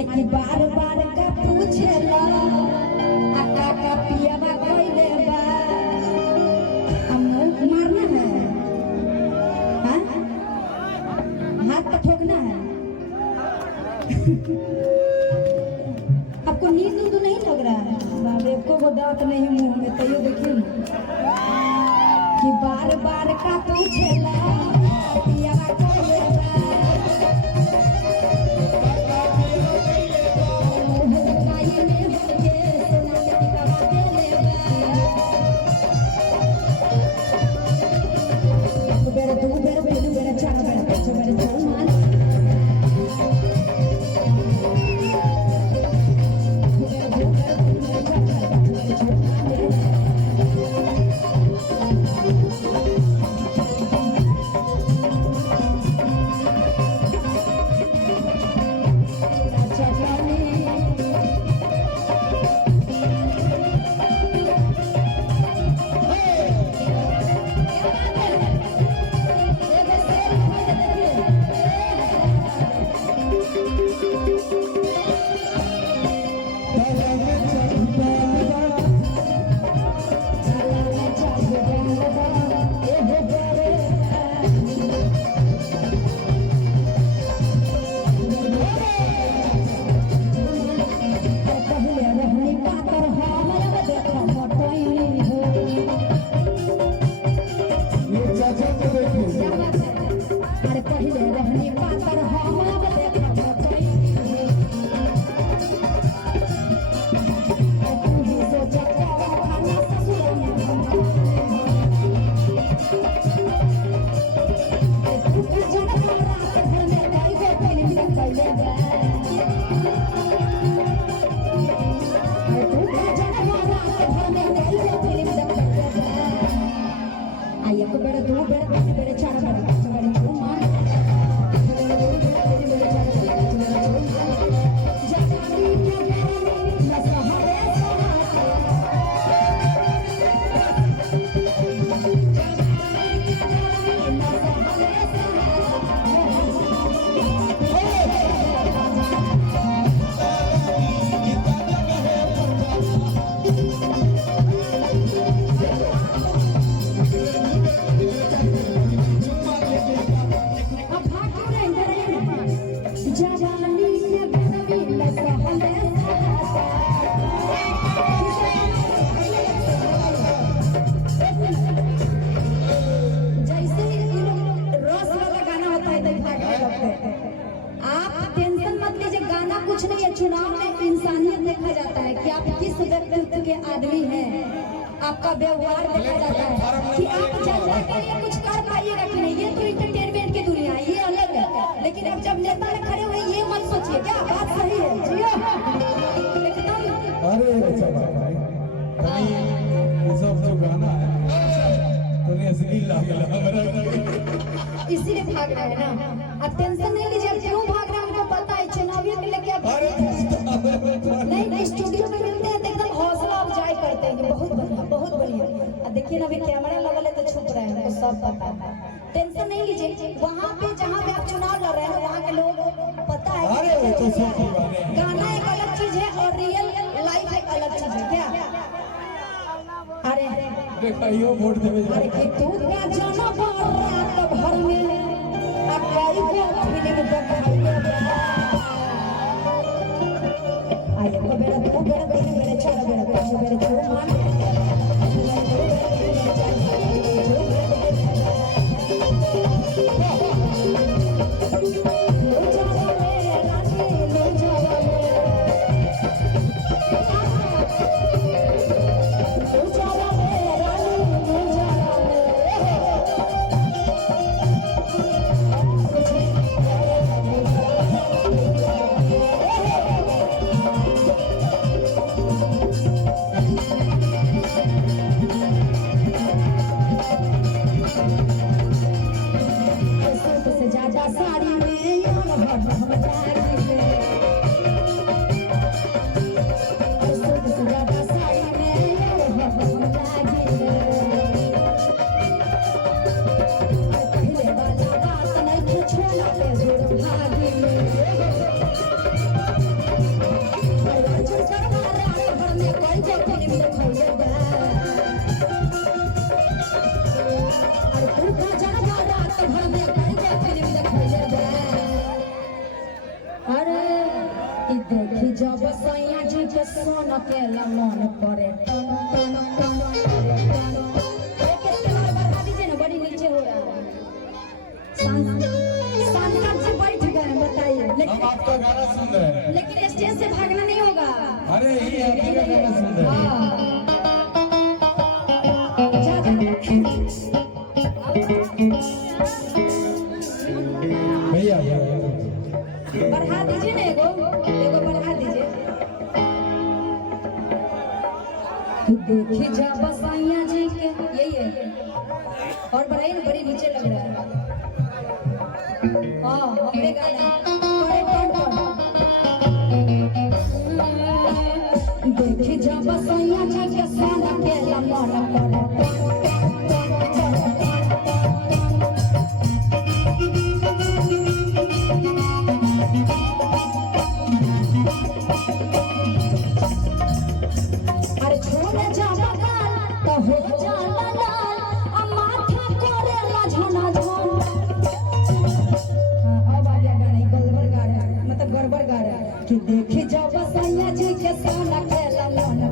अरे की बार बार का पूछेला आका का पियावा कोइले बा हम मारना है हाँ हाथ पे ठोकना है आपको नींद तो नहीं लग रहा है बाबे को वो दांत नहीं मुंह में तैयो देखिए कि बार बार का पूछेला पियावा कोइले बा कुछ नहीं है। चुनाव में इंसानियत देखा जाता है कि आप किस व्यक्तित्व के आदमी हैं, आपका व्यवहार देखा जाता है कि आप जनता के लिए कुछ कर पाइएगा कि नहीं। ये तो इंटरटेनमेंट की दुनिया है, ये अलग है। लेकिन अब जब नेता में खड़े हुए ये मत सोचिए क्या बात सही है जियो एकदम। अरे ये सब जो गाना है तो असली इसीलिए भाग रहे हैं ना। अब टेंशन नहीं लीजिए, क्यों भाग रहे हैं हमको पता है। चुनावी के लेके नहीं स्टूडियो में मिलते हैं तो एकदम हौसला अफजाई करते हैं। बहुत बढ़िया बहुत बढ़िया। अब देखिए ना अभी कैमरा लगल है तो छुप रहे हैं, तो सब पता है। टेंशन नहीं लीजिए, वहाँ पे जहाँ पे आप चुनाव लड़ रहे हैं वहाँ के लोग पता है गाना एक अलग चीज है और रियल लाइफ एक अलग चीज है क्या। अरे वोट देवे अरे कि तू क्या जाना रात भर में अब कई को फिल्म दिखाइए आइए को बेरा दो बेरा बेरा चार बेरा पांच बेरा छह मान देखी जब सैया जी के सोन के मन करे टन टन टन करे टन। एक स्केल और बढ़ा दीजिए ना, बड़ी नीचे हो रहा है। सांसद जी बैठ गए, बताइए। हम आपका गाना सुन रहे हैं, लेकिन स्टेज से भागना नहीं होगा। अरे यही आपका गाना सुन रहे हैं। भैया बढ़ा दीजिए ना, एगो बढ़ा दीजिए। देखी जब सैया जी के, यही है। और बढ़ाइए ना, बड़ी नीचे लग रहा है। हाँ, हमने गाना करे टन टन। देखी जब सैया जी के सोन के मन करे कि देखी जब सैया जी के सोना खेला मन